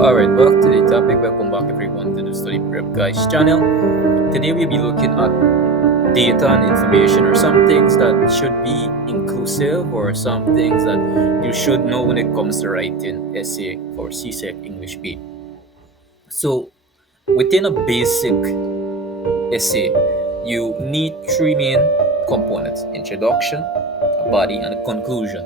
Alright, welcome to the topic. Welcome back everyone to the Study Prep Guys channel. Today we'll be looking at data and information or some things that should be inclusive or some things that you should know when it comes to writing essay for CSEC English B. So within a basic essay, you need three main components: introduction, a body, and a conclusion.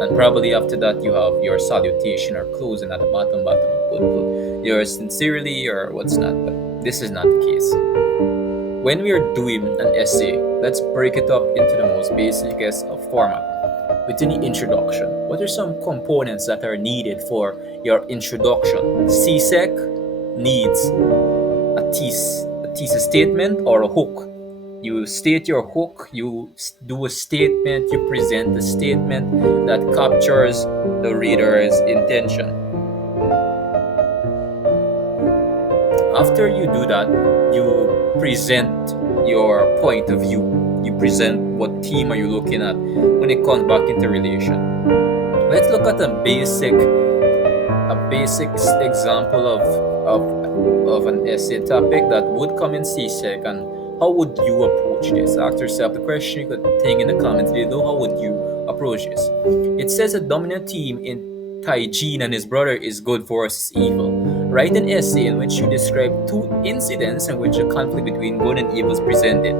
And probably after that, you have your salutation or closing at the bottom. You put your sincerely or what's not. But this is not the case. When we are doing an essay, let's break it up into the most basic of format. Within the introduction, what are some components that are needed for your introduction? CSEC needs a thesis statement or a hook. You state your hook, you do a statement, you present a statement that captures the reader's intention. After you do that, you present your point of view. You present what theme are you looking at when it comes back into relation. Let's look at a basic example of an essay topic that would come in CSEC, and how would you approach this? Ask yourself the question. You could think in the comments below, how would you approach this? It says a dominant theme in Taijin and his brother is good versus evil. Write an essay in which you describe two incidents in which a conflict between good and evil is presented.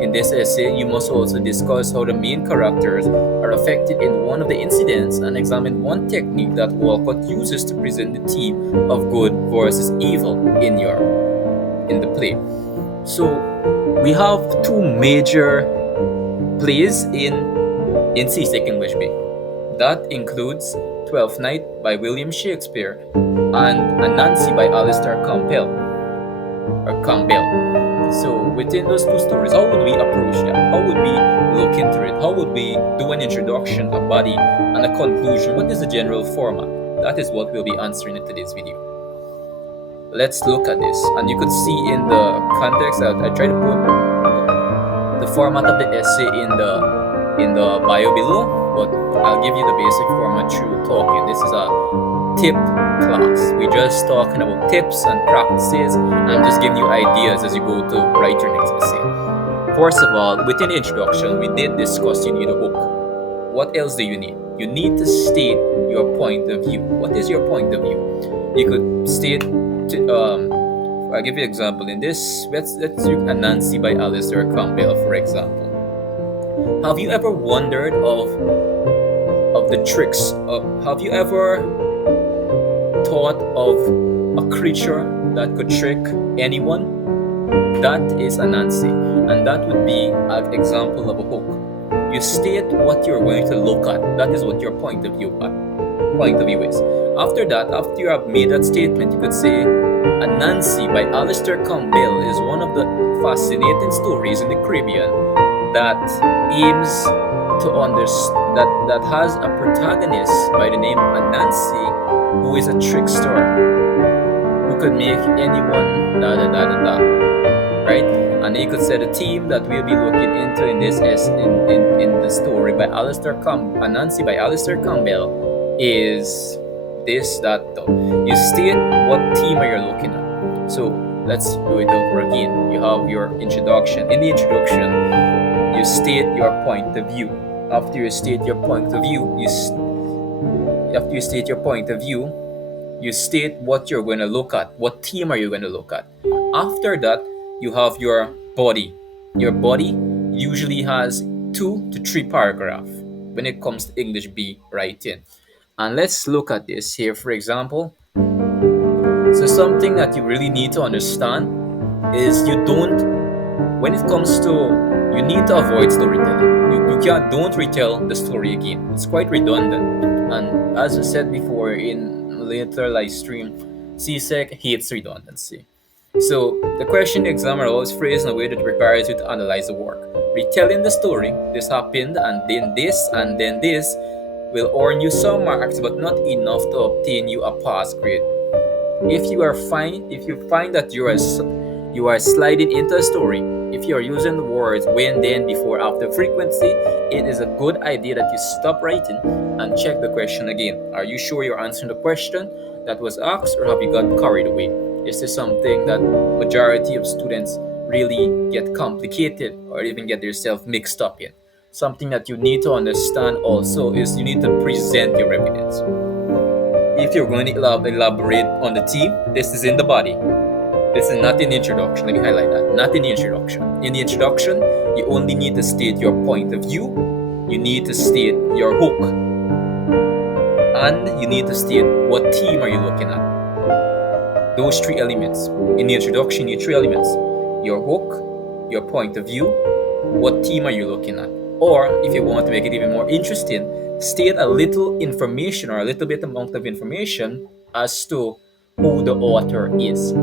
In this essay, you must also discuss how the main characters are affected in one of the incidents and examine one technique that Walcott uses to present the theme of good versus evil in the play. So we have two major plays in CSEC English B. That includes Twelfth Night by William Shakespeare and Anansi by Alistair Campbell. So within those two stories, how would we approach that? How would we look into it? How would we do an introduction, a body, and a conclusion? What is the general format? That is what we'll be answering in today's video. Let's look at this, and you could see in the context that I try to put the format of the essay in the bio below, but I'll give you the basic format through talking. This is a tip class. We're just talking about tips and practices. I'm just giving you ideas as you go to write your next essay. First of all, within the introduction, we did discuss you need a hook. What else do you need? You need to state your point of view. What is your point of view? You could state. I'll give you an example. In this, let's do Anansi by Alistair Campbell, for example. Have you ever wondered of the tricks? Have you ever thought of a creature that could trick anyone? That is Anansi, and that would be an example of a hook. You state what you're going to look at. That is what your point of view is. After that, after you have made that statement, you could say Anansi by Alistair Campbell is one of the fascinating stories in the Caribbean that aims to understand that has a protagonist by the name Anansi, who is a trickster who could make anyone right? And you could say the theme that we'll be looking into in this in the story by Anansi by Alistair Campbell is this, that, though. You state what theme are you looking at. So let's do it over again. You have your introduction. In the introduction, you state your point of view. After you state your point of view, you state what you're going to look at. What theme are you going to look at? After that, you have your body. Your body usually has 2 to 3 paragraphs when it comes to English B writing. And let's look at this here, for example. So something that you really need to understand is you need to avoid storytelling. Don't retell the story again. It's quite redundant. And as I said before in later live stream, CSEC hates redundancy. So the question the examiner always phrases in a way that requires you to analyze the work. Retelling the story, this happened and then this, will earn you some marks, but not enough to obtain you a pass grade. If you find that You are sliding into a story. If you are using the words when, then, before, after frequency, it is a good idea that you stop writing and check the question again. Are you sure you're answering the question that was asked, or have you got carried away? This is something that majority of students really get complicated or even get themselves mixed up in. Something that you need to understand also is you need to present your evidence. If you're going to elaborate on the theme, this is in the body. This is not in the introduction. Let me highlight that. Not in the introduction. In the introduction, you only need to state your point of view. You need to state your hook. And you need to state what theme are you looking at. Those three elements. In the introduction, you need three elements. Your hook, your point of view, what theme are you looking at. Or, if you want to make it even more interesting, state a little information or a little bit amount of information as to who the author is.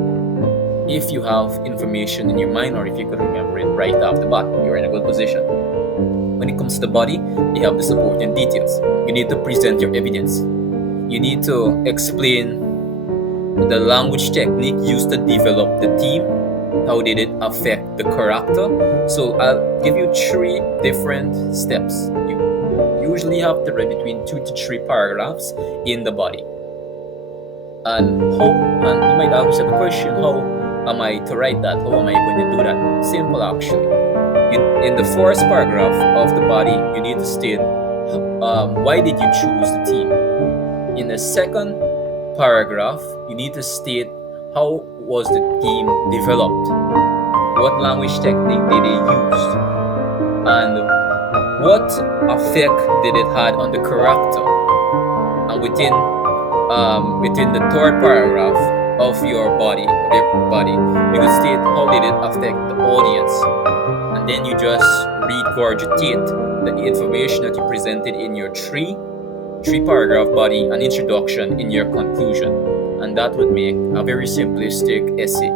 If you have information in your mind or if you could remember it right off the bat, you're in a good position. When it comes to the body, you have the supporting details. You need to present your evidence. You need to explain the language technique used to develop the theme. How did it affect the character? So I'll give you three different steps. You usually have to read between 2 to 3 paragraphs in the body. And you might ask yourself the question, how am I to write that? How am I going to do that? Simple, actually. In the first paragraph of the body, you need to state why did you choose the theme. In the second paragraph, you need to state how was the theme developed, what language technique did they use, and what effect did it had on the character. And within the third paragraph of your body, you can state how did it affect the audience, and then you just regurgitate the information that you presented in your three paragraph body and introduction in your conclusion, and that would make a very simplistic essay.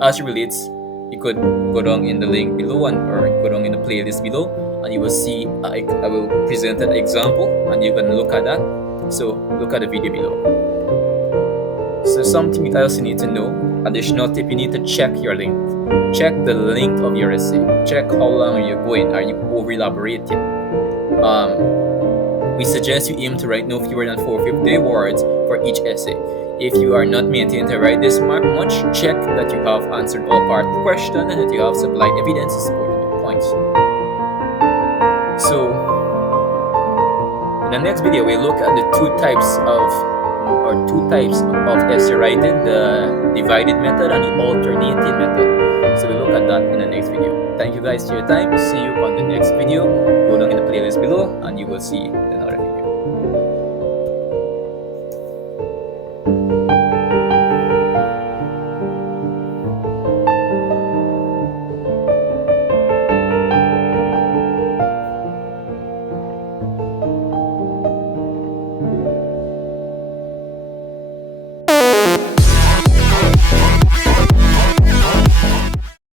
As it relates, you could go down in the link below or go down in the playlist below, and you will see I will present an example, and you can look at that. So look at the video below. So something you also need to know, additional tip, you need to check your length. Check the length of your essay. Check how long are you going. Are you over elaborating? We suggest you aim to write no fewer than 450 words for each essay. If you are not maintaining to write this much, check that you have answered all part of the question and that you have supplied evidence to support your points. So, in the next video, we'll look at the two types of essay writing, the divided method and the alternating method. So we'll look at that in the next video. Thank you guys for your time. See you on the next video. Go down in the playlist below and you will see another video.